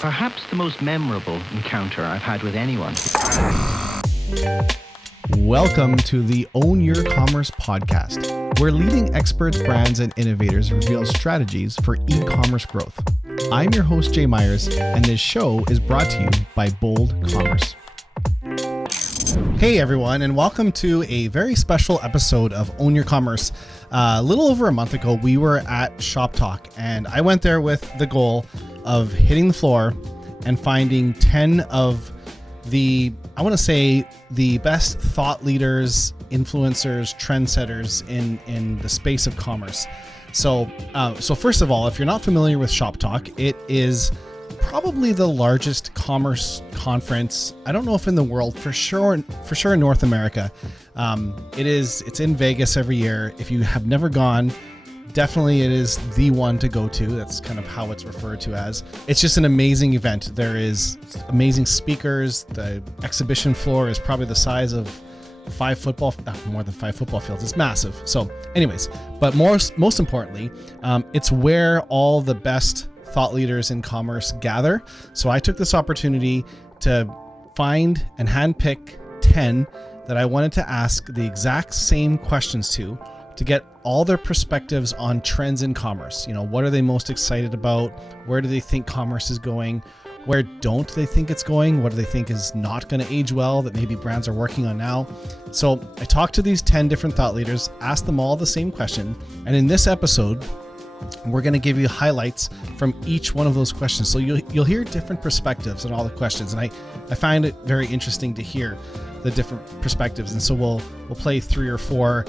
Perhaps the most memorable encounter I've had with anyone. Welcome to the Own Your Commerce podcast, where leading experts, brands, and innovators reveal strategies for e-commerce growth. I'm your host, Jay Myers, and this show is brought to you by Bold Commerce. Hey everyone, and welcome to a very special episode of Own Your Commerce. A little over a month ago, we were at ShopTalk, and I went there with the goal of hitting the floor and finding 10 of the best thought leaders, influencers, trendsetters in the space of commerce. So first of all, if you're not familiar with ShopTalk, it is probably the largest commerce conference. I don't know if in the world, for sure in North America. It's in Vegas every year. If you have never gone, definitely it is the one to go to. That's kind of how it's referred to as. It's just an amazing event. There is amazing speakers. The exhibition floor is probably the size of more than 5 football fields. It's massive. So anyways, but most importantly, it's where all the best thought leaders in commerce gather. So I took this opportunity to find and handpick 10 that I wanted to ask the exact same questions to get all their perspectives on trends in commerce. You know, what are they most excited about? Where do they think commerce is going? Where don't they think it's going? What do they think is not going to age well that maybe brands are working on now? So I talked to these 10 different thought leaders, asked them all the same question. And in this episode, we're going to give you highlights from each one of those questions. So you'll hear different perspectives on all the questions. And I find it very interesting to hear the different perspectives. And so we'll play 3 or 4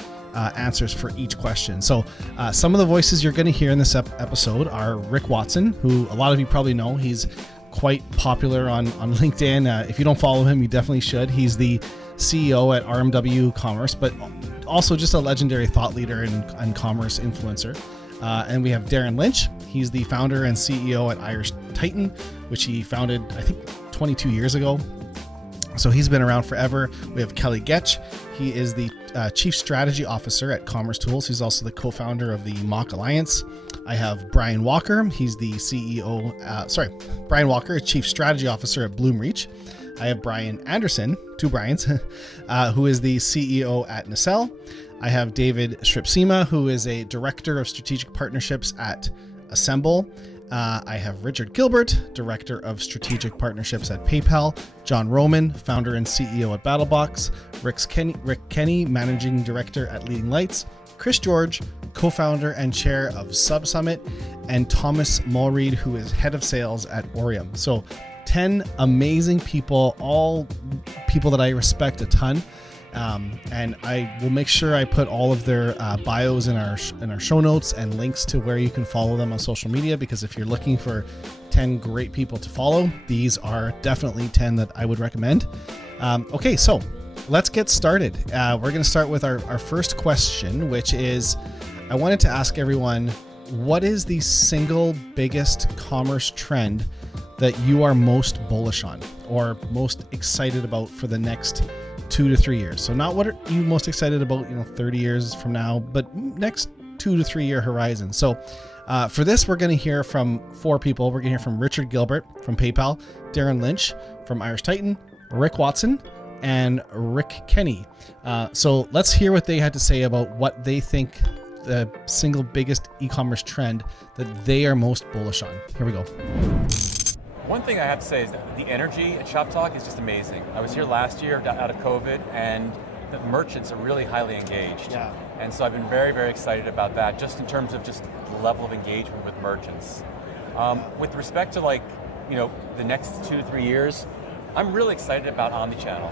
answers for each question. So some of the voices you're going to hear in this episode are Rick Watson, who a lot of you probably know. He's quite popular on LinkedIn. If you don't follow him, you definitely should. He's the CEO at RMW Commerce, but also just a legendary thought leader and commerce influencer. And we have Darin Lynch. He's the founder and CEO at Irish Titan, which he founded, I think, 22 years ago. So he's been around forever. We have Kelly Goetsch. He is the Chief Strategy Officer at Commerce Tools. He's also the co-founder of the Mock Alliance. I have Brian Walker. He's the Brian Walker, Chief Strategy Officer at BloomReach. I have Brian Anderson, 2 Brians, who is the CEO at Nacelle. I have David Schripsema, who is a Director of Strategic Partnerships at Assemble. I have Richard Gillbert, Director of Strategic Partnerships at PayPal, John Roman, Founder and CEO at BattleBox, Rick Kenney, Managing Director at Leading Lights, Chris George, Co-founder and Chair of SubSummit, and Thomas Mulreid, who is Head of Sales at Orium. So 10 amazing people, all people that I respect a ton. And I will make sure I put all of their bios in our show notes and links to where you can follow them on social media, because if you're looking for 10 great people to follow, these are definitely 10 that I would recommend. Okay, so let's get started. We're going to start with our first question, which is, I wanted to ask everyone, what is the single biggest commerce trend that you are most bullish on or most excited about for the next 2 to 3 years? So not what are you most excited about, 30 years from now, but next 2 to 3 year horizon. So for this, we're going to hear from 4 people. We're going to hear from Richard Gillbert from PayPal, Darin Lynch from Irish Titan, Rick Watson, and Rick Kenney. So let's hear what they had to say about what they think the single biggest e-commerce trend that they are most bullish on. Here we go. One thing I have to say is that the energy at ShopTalk is just amazing. I was here last year out of COVID, and the merchants are really highly engaged. Yeah. And so I've been very, very excited about that, just in terms of just the level of engagement with merchants. With respect to the next 2 to 3 years, I'm really excited about omnichannel.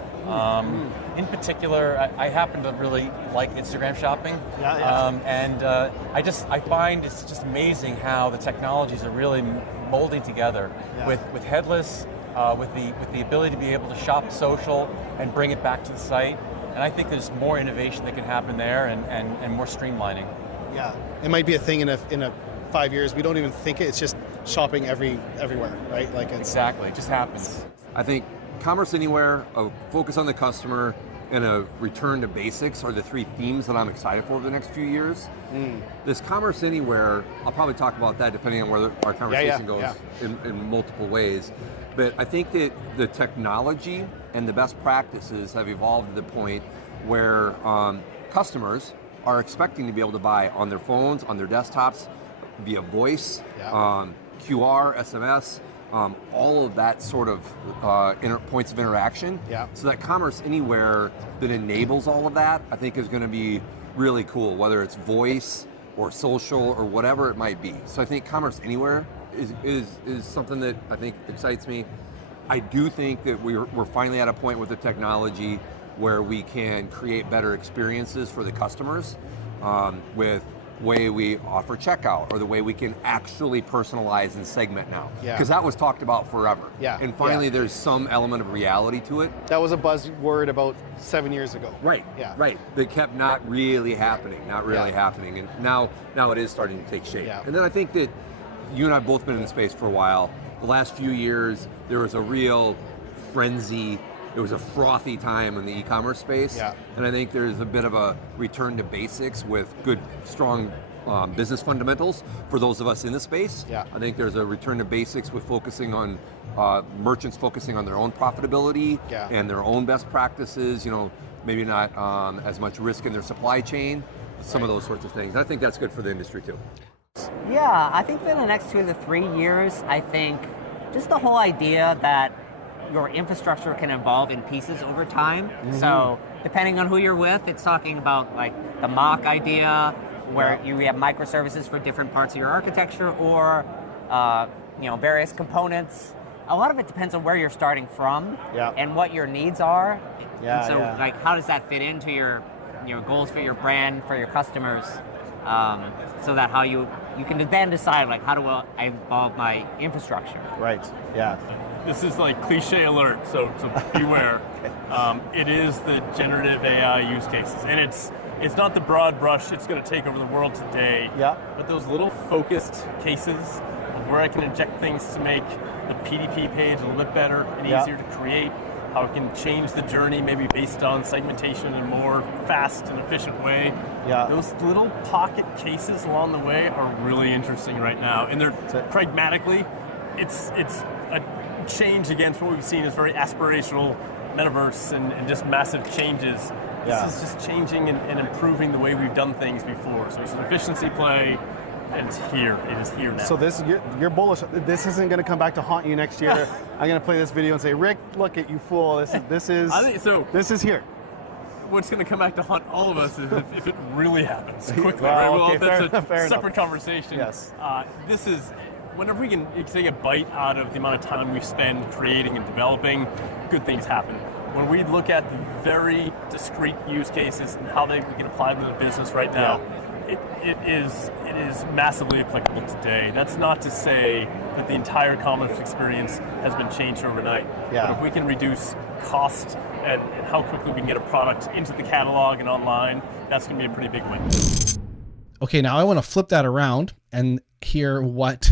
In particular, I happen to really like Instagram shopping. And I find it's just amazing how the technologies are really molding together with headless, with the ability to be able to shop social and bring it back to the site. And I think there's more innovation that can happen there and more streamlining. Yeah, it might be a thing in a 5 years. We don't even think it. It's just shopping everywhere, right? Exactly, it just happens. I think commerce anywhere, a focus on the customer, and a return to basics are the three themes that I'm excited for the next few years. This commerce anywhere, I'll probably talk about that depending on where our conversation goes in multiple ways. But I think that the technology and the best practices have evolved to the point where customers are expecting to be able to buy on their phones, on their desktops, via voice, QR, SMS, all of that sort of points of interaction. So that commerce anywhere that enables all of that, I think is going to be really cool, whether it's voice or social or whatever it might be. So I think commerce anywhere is something that I think excites me. I do think that we're finally at a point with the technology where we can create better experiences for the customers with way we offer checkout or the way we can actually personalize and segment now. Because that was talked about forever. And finally there's some element of reality to it. That was a buzzword about 7 years ago. Right. That kept not really happening, happening. And now it is starting to take shape. And then I think that you and I have both been in the space for a while. The last few years, there was a real frenzy. It was a frothy time in the e-commerce space, and I think there's a bit of a return to basics with good, strong business fundamentals for those of us in the space. I think there's a return to basics with focusing on merchants focusing on their own profitability and their own best practices. Maybe not as much risk in their supply chain, some of those sorts of things. I think that's good for the industry too. Yeah, I think for the next 2 to 3 years, I think just the whole idea that your infrastructure can evolve in pieces over time. So depending on who you're with, it's talking about like the mock idea where you have microservices for different parts of your architecture or various components. A lot of it depends on where you're starting from and what your needs are. And so like how does that fit into your goals for your brand, for your customers? So that how you can then decide like how do I evolve my infrastructure. This is like cliche alert, so beware. It is the generative AI use cases, and it's not the broad brush it's going to take over the world today. But those little focused cases of where I can inject things to make the PDP page a little bit better and easier to create, how it can change the journey maybe based on segmentation in a more fast and efficient way. Those little pocket cases along the way are really interesting right now, and they're pragmatically, it's a change against what we've seen as very aspirational metaverse and just massive changes. This is just changing and improving the way we've done things before. So it's an efficiency play, and it's here. It is here now. So this, you're bullish. This isn't going to come back to haunt you next year. I'm going to play this video and say, Rick, look at you fool. This is here. What's going to come back to haunt all of us is if it really happens quickly. That's a separate conversation. This is, whenever we can take a bite out of the amount of time we spend creating and developing, good things happen. When we look at the very discrete use cases and how we can apply them to the business right now, it is massively applicable today. That's not to say that the entire commerce experience has been changed overnight. But if we can reduce cost and how quickly we can get a product into the catalog and online, that's going to be a pretty big win. Okay, now I want to flip that around and hear what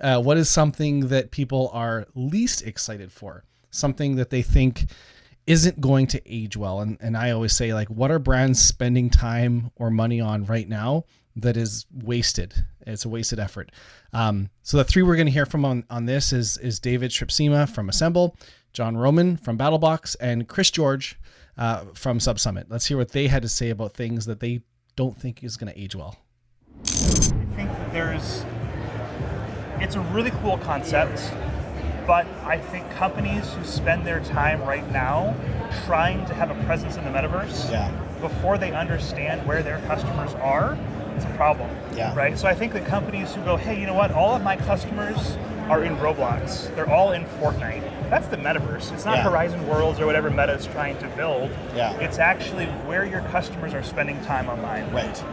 is something that people are least excited for, something that they think isn't going to age well. And I always say, like, what are brands spending time or money on right now that is wasted? It's a wasted effort. So the three we're going to hear from on this is David Schripsema from Assemble, John Roman from BattleBox, and Chris George from SubSummit. Let's hear what they had to say about things that they don't think is going to age well. I think that it's a really cool concept, but I think companies who spend their time right now trying to have a presence in the metaverse before they understand where their customers are, it's a problem, right? So I think that companies who go, hey, you know what, all of my customers are in Roblox, they're all in Fortnite. That's the metaverse. It's not Horizon Worlds or whatever Meta is trying to build. It's actually where your customers are spending time online.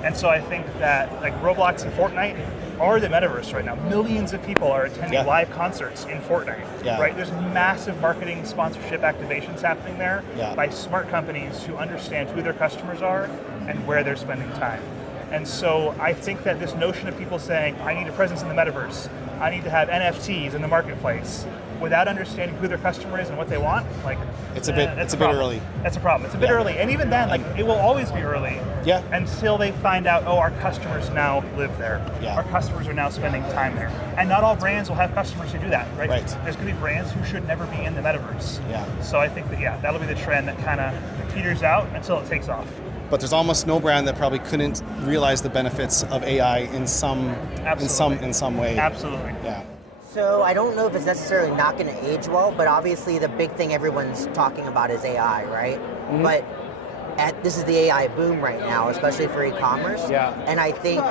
And so I think that like Roblox and Fortnite are the metaverse right now. Millions of people are attending live concerts in Fortnite. Right? There's massive marketing sponsorship activations happening there by smart companies who understand who their customers are and where they're spending time. And so I think that this notion of people saying, I need a presence in the metaverse, I need to have NFTs in the marketplace without understanding who their customer is and what they want, like it's a bit early. That's a problem. It's a bit early, and even then, like it will always be early. Yeah. Until they find out, oh, our customers now live there. Yeah. Our customers are now spending time there, and not all brands will have customers who do that, right? Right. There's going to be brands who should never be in the metaverse. Yeah. So I think that that'll be the trend that kind of peters out until it takes off. But there's almost no brand that probably couldn't realize the benefits of AI in some way. Absolutely. Yeah. So I don't know if it's necessarily not going to age well, but obviously the big thing everyone's talking about is AI, right? Mm-hmm. But this is the AI boom right now, especially for e-commerce. Yeah. And I think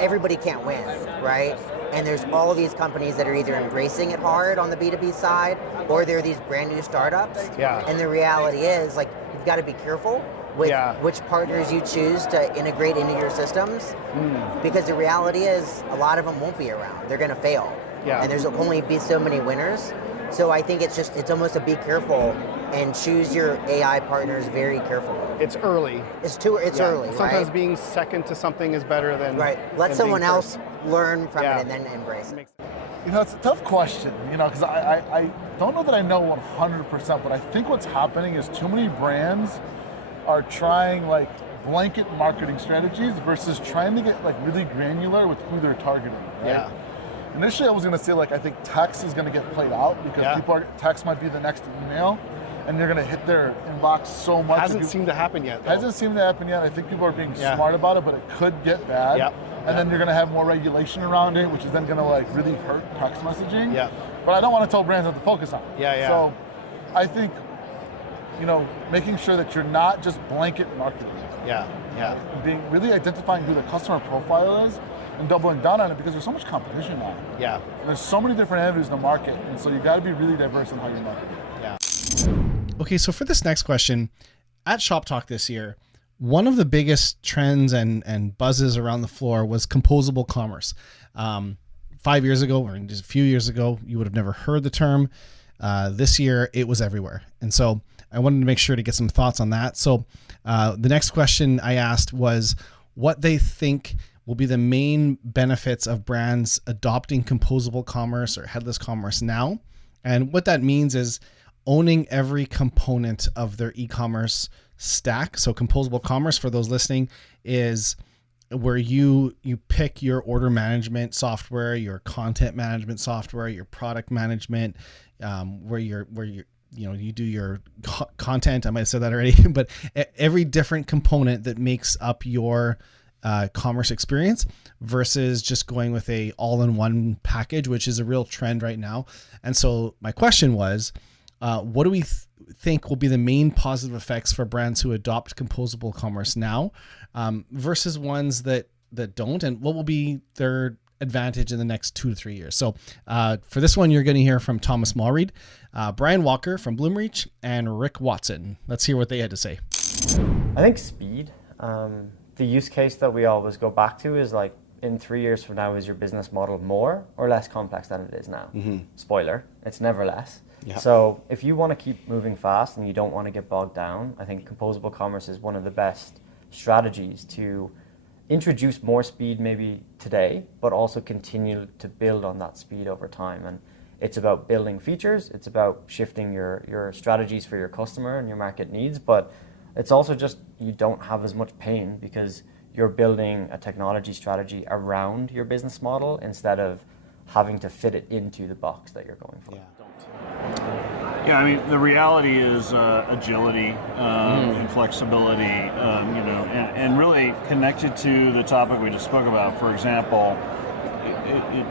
everybody can't win, right? And there's all of these companies that are either embracing it hard on the B2B side, or they're these brand new startups. Yeah. And the reality is, like, you've got to be careful with which partners you choose to integrate into your systems, because the reality is a lot of them won't be around. They're going to fail. Yeah. And there's only be so many winners. So I think it's almost a be careful and choose your AI partners very carefully. It's early. It's early, right? Sometimes being second to something is better than Let someone else learn from it and then embrace it. It's a tough question, because I don't know that I know 100%, but I think what's happening is too many brands are trying like blanket marketing strategies versus trying to get like really granular with who they're targeting. Right? Yeah. Initially, I was going to say, like, I think text is going to get played out because text might be the next email, and you're going to hit their inbox so much. Hasn't seemed to happen yet. Hasn't seemed to happen yet. I think people are being smart about it, but it could get bad. Yep. And then you're going to have more regulation around it, which is then going to like really hurt text messaging. Yeah. But I don't want to tell brands what to focus on. Yeah. So I think, making sure that you're not just blanket marketing. Yeah. Being really identifying who the customer profile is and doubling down on it, because there's so much competition now. Yeah. There's so many different avenues in the market, and so you got to be really diverse in how you market. Yeah. Okay, so for this next question, at ShopTalk this year, one of the biggest trends and buzzes around the floor was composable commerce. 5 years ago, or just a few years ago, you would have never heard the term. This year, it was everywhere. And so I wanted to make sure to get some thoughts on that. So the next question I asked was what they think will be the main benefits of brands adopting composable commerce or headless commerce now. And what that means is owning every component of their e-commerce stack. So composable commerce, for those listening, is where you pick your order management software, your content management software, your product management, where you do your content. I might have said that already, but every different component that makes up your commerce experience versus just going with a all-in-one package, which is a real trend right now. And so my question was, what do we think will be the main positive effects for brands who adopt composable commerce now versus ones that don't, and what will be their advantage in the next 2 to 3 years? So for this one, you're going to hear from Thomas Mulreid, Brian Walker from BloomReach, and Rick Watson. Let's hear what they had to say. I think speed. The use case that we always go back to is like, in 3 years from now, is your business model more or less complex than it is now? Mm-hmm. Spoiler, it's never less. Yeah. So if you want to keep moving fast and you don't want to get bogged down, I think composable commerce is one of the best strategies to introduce more speed maybe today, but also continue to build on that speed over time. And it's about building features, it's about shifting your strategies for your customer and your market needs, but it's also just you don't have as much pain because you're building a technology strategy around your business model instead of having to fit it into the box that you're going for. Yeah, I mean, the reality is agility and flexibility, and really connected to the topic we just spoke about. For example,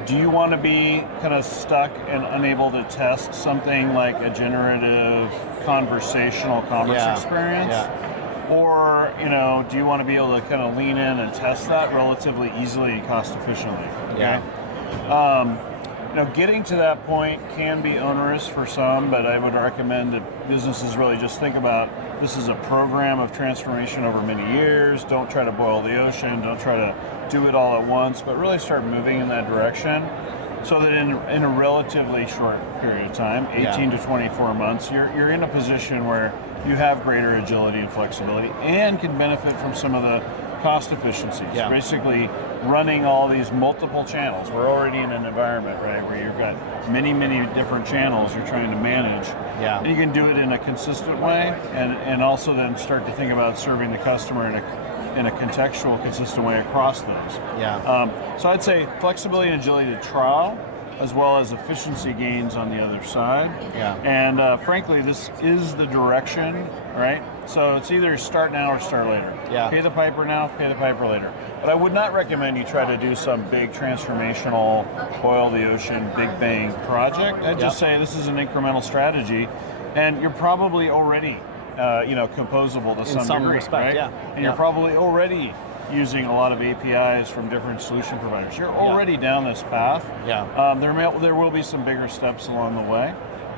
do you want to be kind of stuck and unable to test something like a generative conversational commerce experience? Yeah. Or, do you want to be able to kind of lean in and test that relatively easily and cost efficiently? Okay? Getting to that point can be onerous for some, but I would recommend that businesses really just think about this is a program of transformation over many years. Don't try to boil the ocean. Don't try to do it all at once, but really start moving in that direction so that in a relatively short period of time, 18 to 24 months, you're in a position where you have greater agility and flexibility and can benefit from some of the cost efficiencies. Basically running all these multiple channels. We're already in an environment, right, where you've got many, many different channels you're trying to manage. And you can do it in a consistent way, and also then start to think about serving the customer in a contextual, consistent way across those. So I'd say flexibility and agility to trial, as well as efficiency gains on the other side. And frankly, this is the direction, right? So it's either start now or start later. Pay the piper now, pay the piper later. But I would not recommend you try to do some big transformational, boil the ocean, big bang project. I'd just say this is an incremental strategy, and you're probably already composable to some degree, respect, right? And you're probably already using a lot of APIs from different solution providers. You're already down this path. There will be some bigger steps along the way,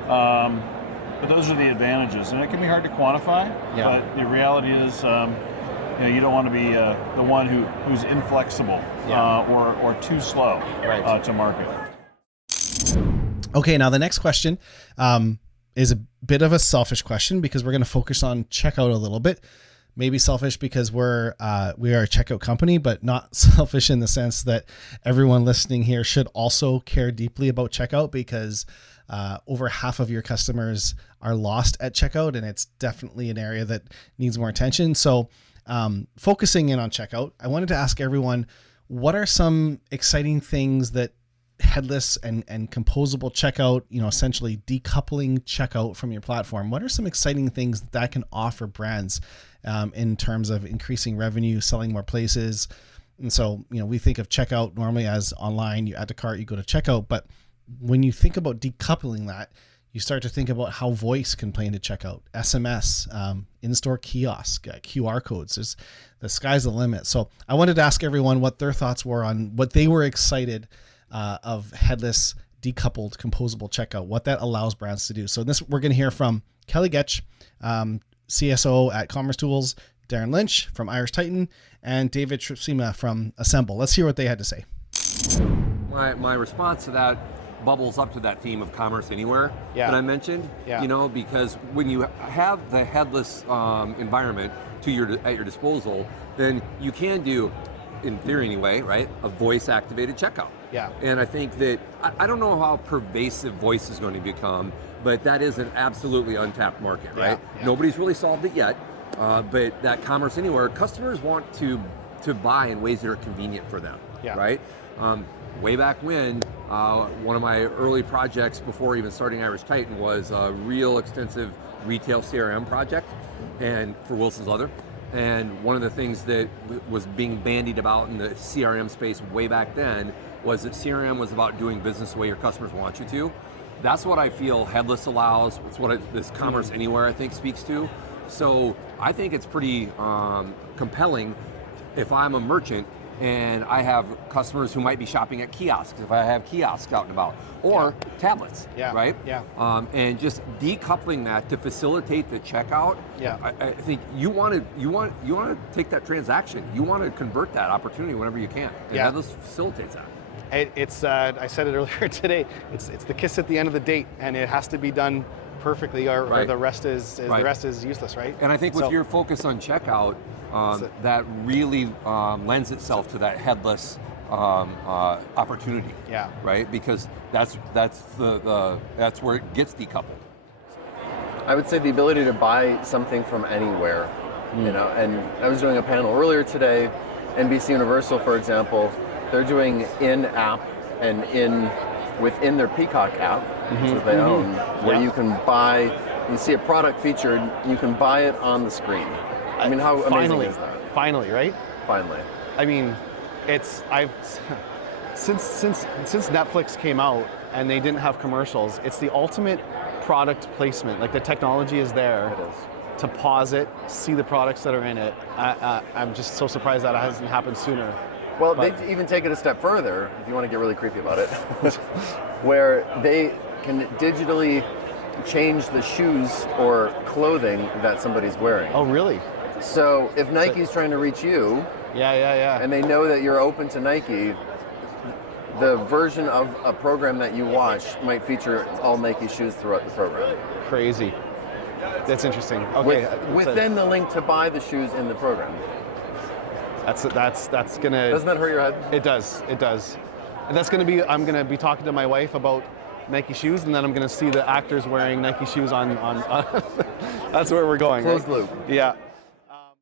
but those are the advantages, and it can be hard to quantify. But the reality is, you don't want to be the one who's inflexible or too slow to market. Okay, now the next question is a bit of a selfish question, because we're going to focus on checkout a little bit. Maybe selfish because we are a checkout company, but not selfish in the sense that everyone listening here should also care deeply about checkout, because over half of your customers are lost at checkout, and it's definitely an area that needs more attention. So focusing in on checkout, I wanted to ask everyone, what are some exciting things that headless and composable checkout, essentially decoupling checkout from your platform, what are some exciting things that can offer brands in terms of increasing revenue, selling more places? And so, we think of checkout normally as online, you add to cart, you go to checkout. But when you think about decoupling that, you start to think about how voice can play into checkout, SMS, in-store kiosk, QR codes. The sky's the limit. So I wanted to ask everyone what their thoughts were on what they were excited of headless, decoupled, composable checkout, what that allows brands to do. So we're going to hear from Kelly Goetsch, CSO at Commerce Tools, Darin Lynch from Irish Titan, and David Schripsema from Assemble. Let's hear what they had to say. My response to that bubbles up to that theme of commerce anywhere that I mentioned. Because when you have the headless environment at your disposal, then you can do, in theory anyway, right, a voice-activated checkout. And I think that, I don't know how pervasive voice is going to become, but that is an absolutely untapped market, right? Nobody's really solved it yet, but that commerce anywhere, customers want to buy in ways that are convenient for them, right? Way back when, one of my early projects before even starting Irish Titan was a real extensive retail CRM project, and for Wilson's Leather. And one of the things that was being bandied about in the CRM space way back then was that CRM was about doing business the way your customers want you to. That's what I feel headless allows. It's what this commerce anywhere, I think, speaks to. So I think it's pretty compelling if I'm a merchant and I have customers who might be shopping at kiosks, if I have kiosks out and about, or tablets, right? And just decoupling that to facilitate the checkout. I think you want to take that transaction. You want to convert that opportunity whenever you can. And headless facilitates that. It's I said it earlier today. It's the kiss at the end of the date, and it has to be done perfectly, or the rest is the rest is useless, right? And I think with your focus on checkout, that really lends itself to that headless opportunity. Right, because that's where it gets decoupled. I would say the ability to buy something from anywhere, and I was doing a panel earlier today, NBC Universal, for example. They're doing in-app and within their Peacock app, that they own, where you can buy, you see a product featured, you can buy it on the screen. I mean, how amazing is that? Finally, right? Finally. I mean, since Netflix came out and they didn't have commercials, it's the ultimate product placement. Like, the technology is there. It is. To pause it, see the products that are in it. I'm just so surprised that it hasn't happened sooner. Well, they even take it a step further, if you want to get really creepy about it, where they can digitally change the shoes or clothing that somebody's wearing. Oh, really? So if Nike's trying to reach you, and they know that you're open to Nike, the version of a program that you watch might feature all Nike shoes throughout the program. Crazy. That's interesting. Okay. Within the link to buy the shoes in the program. That's gonna. Doesn't that hurt your head? It does. And that's gonna be. I'm gonna be talking to my wife about Nike shoes, and then I'm gonna see the actors wearing Nike shoes on that's where we're going. Closed right? loop. Yeah.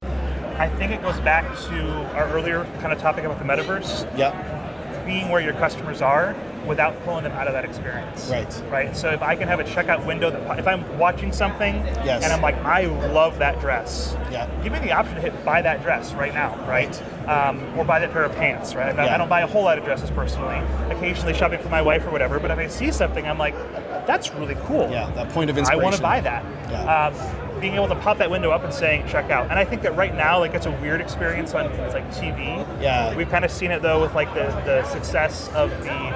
I think it goes back to our earlier kind of topic about the metaverse. Yeah. Being where your customers are without pulling them out of that experience. Right. So if I can have a checkout window that if I'm watching something and I'm like, I love that dress. Yeah. Give me the option to hit buy that dress right now, right? Or buy that pair of pants, right? I don't buy a whole lot of dresses personally. Occasionally shopping for my wife or whatever, but if I see something, I'm like, that's really cool. Yeah, that point of inspiration. I want to buy that. Yeah. Being able to pop that window up and saying check out. And I think that right now, like, it's a weird experience on like TV. Yeah. We've kind of seen it though with like the success of the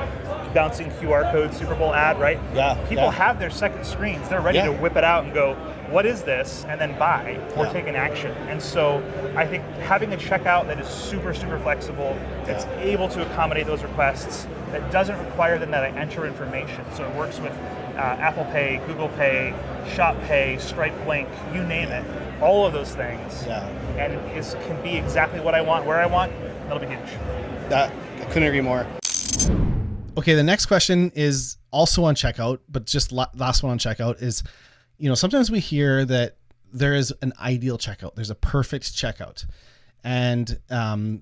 bouncing QR code Super Bowl ad, right? Yeah. People have their second screens. They're ready to whip it out and go, what is this? And then buy or take an action. And so I think having a checkout that is super, super flexible, that's able to accommodate those requests, that doesn't require them that I enter information. So it works with Apple Pay, Google Pay, Shop Pay, Stripe Link, you name it. All of those things. Yeah. And can be exactly what I want, where I want. That'll be huge. I couldn't agree more. Okay, the next question is also on checkout, but just last one on checkout is, sometimes we hear that there is an ideal checkout. There's a perfect checkout. And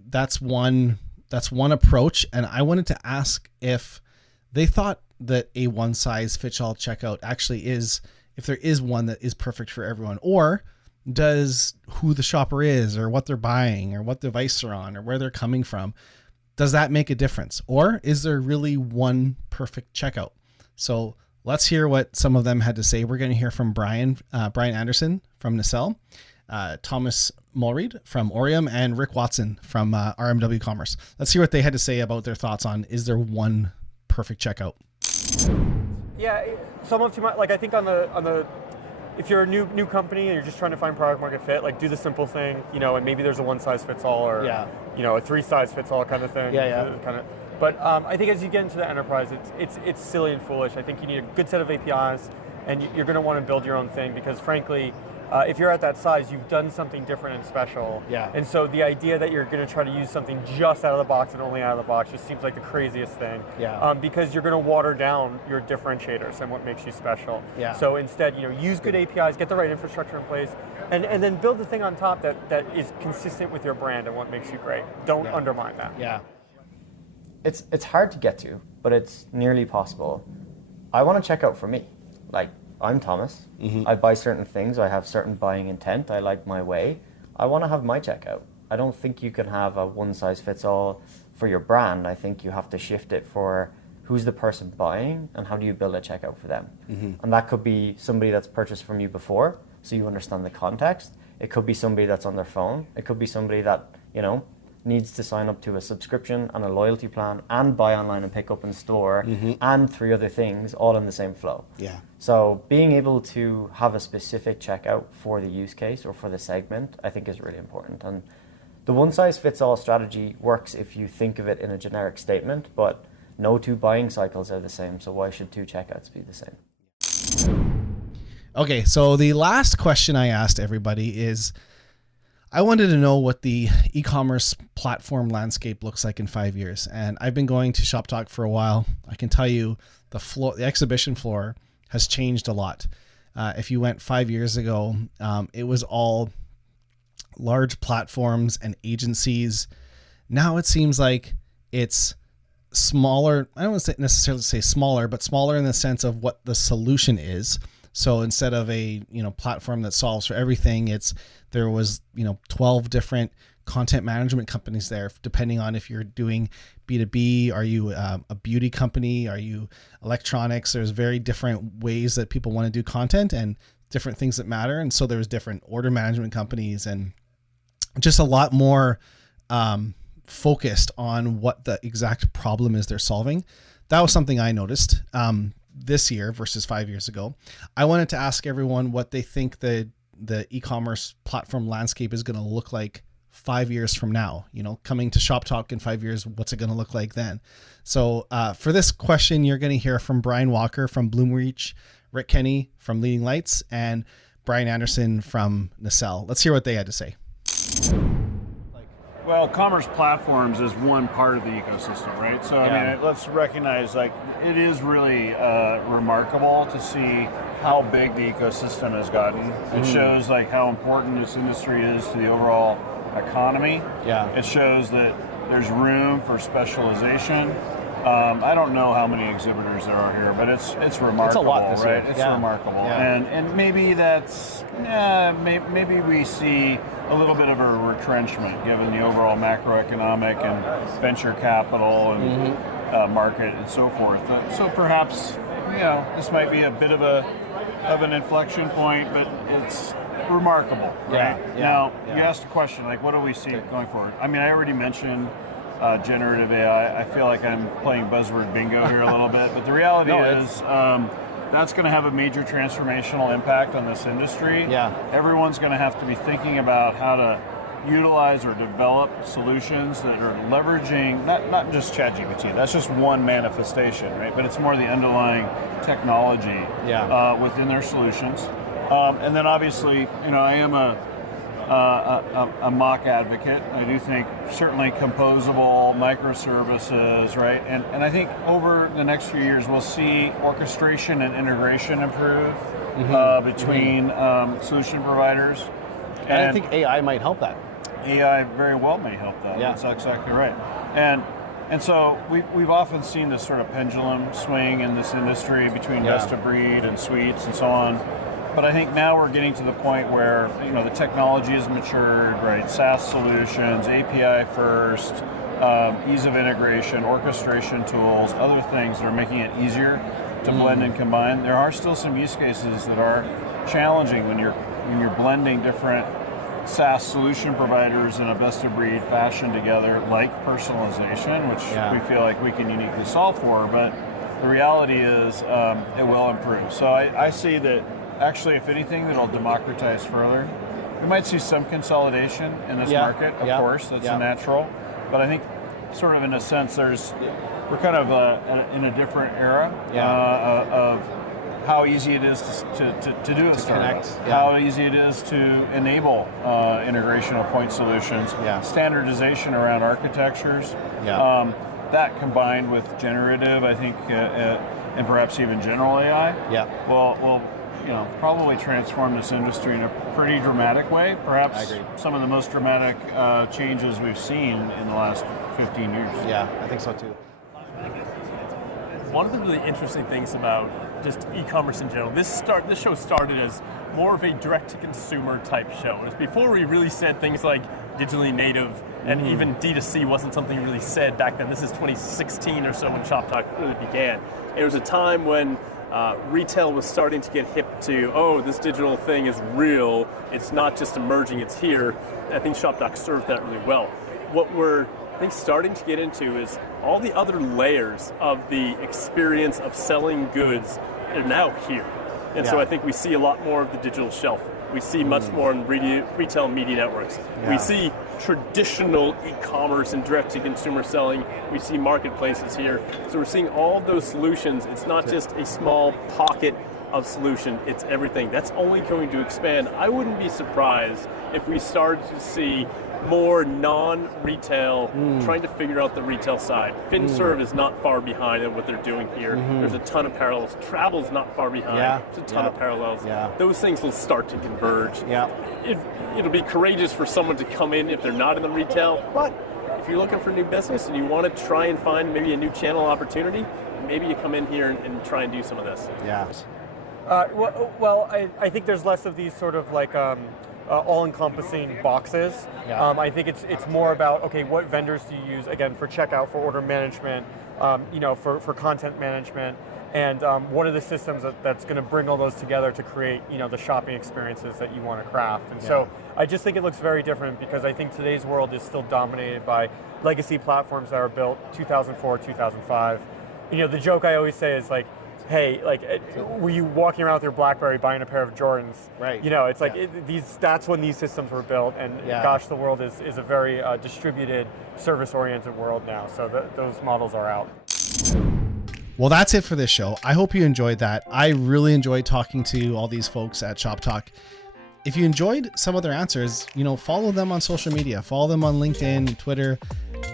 that's one approach. And I wanted to ask if they thought that a one-size-fits-all checkout actually is, if there is one that is perfect for everyone, or does who the shopper is or what they're buying or what device they're on or where they're coming from, does that make a difference? Or is there really one perfect checkout? So let's hear what some of them had to say. We're going to hear from Brian Anderson from Nacelle, Thomas Mulreid from Orium, and Rick Watson from RMW Commerce. Let's hear what they had to say about their thoughts on, is there one perfect checkout? Yeah, some of you might, like, I think on the if you're a new company and you're just trying to find product market fit, like, do the simple thing, and maybe there's a one size fits all or a three size fits all kind of thing. But I think as you get into the enterprise, it's silly and foolish. I think you need a good set of APIs, and you're going to want to build your own thing because, frankly, if you're at that size, you've done something different and special. Yeah. And so the idea that you're going to try to use something just out of the box and only out of the box just seems like the craziest thing. Yeah. Because you're going to water down your differentiators and what makes you special. Yeah. So instead, use good APIs, get the right infrastructure in place, and then build the thing on top that is consistent with your brand and what makes you great. Don't undermine that. Yeah. It's hard to get to, but it's nearly possible. I want to check out for me. Like, I'm Thomas. Mm-hmm. I buy certain things. I have certain buying intent. I like my way. I want to have my checkout. I don't think you can have a one-size-fits-all for your brand. I think you have to shift it for who's the person buying and how do you build a checkout for them. Mm-hmm. And that could be somebody that's purchased from you before, so you understand the context. It could be somebody that's on their phone. It could be somebody that, needs to sign up to a subscription and a loyalty plan and buy online and pick up in store and 3 other things all in the same flow. Yeah. So being able to have a specific checkout for the use case or for the segment, I think is really important. And the one-size-fits-all strategy works if you think of it in a generic statement, but no 2 buying cycles are the same, so why should 2 checkouts be the same? Okay, so the last question I asked everybody is, I wanted to know what the e-commerce platform landscape looks like in 5 years. And I've been going to ShopTalk for a while. I can tell you the exhibition floor has changed a lot. If you went 5 years ago, it was all large platforms and agencies. Now it seems like it's smaller. I don't want to necessarily say smaller, but smaller in the sense of what the solution is. So instead of a platform that solves for everything, there was 12 different content management companies there, depending on if you're doing B2B, are you a beauty company, are you electronics? There's very different ways that people want to do content and different things that matter. And so there was different order management companies and just a lot more focused on what the exact problem is they're solving. That was something I noticed this year versus 5 years ago. I wanted to ask everyone what they think the e-commerce platform landscape is going to look like 5 years from now. Coming to ShopTalk in 5 years, what's it going to look like then? So for this question, you're going to hear from Brian Walker from BloomReach, Rick Kenney from Leading Lights, and Brian Anderson from Nacelle. Let's hear what they had to say. Well, commerce platforms is one part of the ecosystem, right? So, I mean, let's recognize, like, it is really remarkable to see how big the ecosystem has gotten. It shows, like, how important this industry is to the overall economy. Yeah. It shows that there's room for specialization. I don't know how many exhibitors there are here, but it's remarkable, it's a lot this right? year. It's yeah. remarkable, yeah. and maybe that's maybe we see a little bit of a retrenchment given the overall macroeconomic and venture capital and market and so forth. So perhaps this might be a bit of an inflection point, but it's remarkable, right? Now you asked a question like, what do we see going forward? I mean, I already mentioned. Generative AI. I feel like I'm playing buzzword bingo here a little bit, but the reality is that's going to have a major transformational impact on this industry. Yeah. Everyone's going to have to be thinking about how to utilize or develop solutions that are leveraging not just ChatGPT. That's just one manifestation, right? But it's more the underlying technology within their solutions. And then obviously, I am a mock advocate. I do think certainly composable microservices, right? And I think over the next few years we'll see orchestration and integration improve between solution providers. And I think AI might help that. AI very well may help that. Yeah. That's exactly right. And so we've often seen this sort of pendulum swing in this industry between best of breed and suites and so on. But I think now we're getting to the point where the technology has matured, right? SaaS solutions, API first, ease of integration, orchestration tools, other things that are making it easier to blend and combine. There are still some use cases that are challenging when you're blending different SaaS solution providers in a best-of-breed fashion together, like personalization, which we feel like we can uniquely solve for. But the reality is, it will improve. So I see that. Actually, if anything, that'll democratize further. We might see some consolidation in this market, of course, that's natural. But I think, sort of in a sense, we're kind of in a different era of how easy it is to do a startup, how easy it is to enable integration of point solutions, standardization around architectures. That combined with generative, I think, and perhaps even general AI, will probably transform this industry in a pretty dramatic way. Perhaps some of the most dramatic changes we've seen in the last 15 years. Yeah, I think so too. One of the really interesting things about just e-commerce in general, this show started as more of a direct-to-consumer type show. It was before we really said things like digitally native, and even D2C wasn't something really said back then. This is 2016 or so when ShopTalk really began. It was a time when retail was starting to get hip to, this digital thing is real, it's not just emerging, it's here. I think ShopTalk served that really well. What we're, I think, starting to get into is all the other layers of the experience of selling goods are now here. And so I think we see a lot more of the digital shelf. We see much more in retail media networks. We see traditional e-commerce and direct-to-consumer selling. We see marketplaces here. So we're seeing all of those solutions. It's not just a small pocket of solution, it's everything. That's only going to expand. I wouldn't be surprised if we started to see more non-retail trying to figure out the retail side. FinServe is not far behind in what they're doing here. There's a ton of parallels. Travel's not far behind. There's a ton of parallels. Those things will start to converge. It'll be courageous for someone to come in if they're not in the retail, but if you're looking for new business and you want to try and find maybe a new channel opportunity, maybe you come in here and try and do some of this. I think there's less of these sort of like all-encompassing boxes. I think it's more about, okay, what vendors do you use, again, for checkout, for order management, for content management, and what are the systems that's going to bring all those together to create, the shopping experiences that you want to craft. And so I just think it looks very different because I think today's world is still dominated by legacy platforms that are built 2004, 2005. The joke I always say is like, hey, were you walking around with your BlackBerry buying a pair of Jordans? Right. It's like that's when these systems were built, and gosh, the world is a very distributed, service-oriented world now. So those models are out. Well, that's it for this show. I hope you enjoyed that. I really enjoyed talking to all these folks at ShopTalk. if you enjoyed some of their answers, follow them on social media, follow them on LinkedIn, Twitter,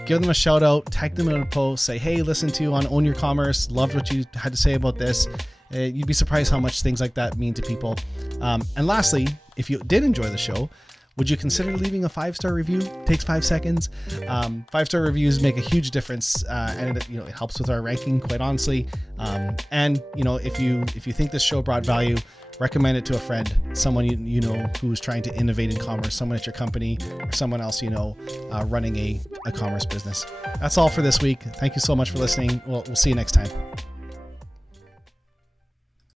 give them a shout out, tag them in a post, say, hey, listen to you on Own Your Commerce, loved what you had to say about this. You'd be surprised how much things like that mean to people. And lastly, if you did enjoy the show, would you consider leaving a 5-star review? It takes 5 seconds. 5-star reviews make a huge difference, and it helps with our ranking, quite honestly. And if you think this show brought value, recommend it to a friend, someone you know who's trying to innovate in commerce, someone at your company, or someone else running a commerce business. That's all for this week. Thank you so much for listening. We'll see you next time.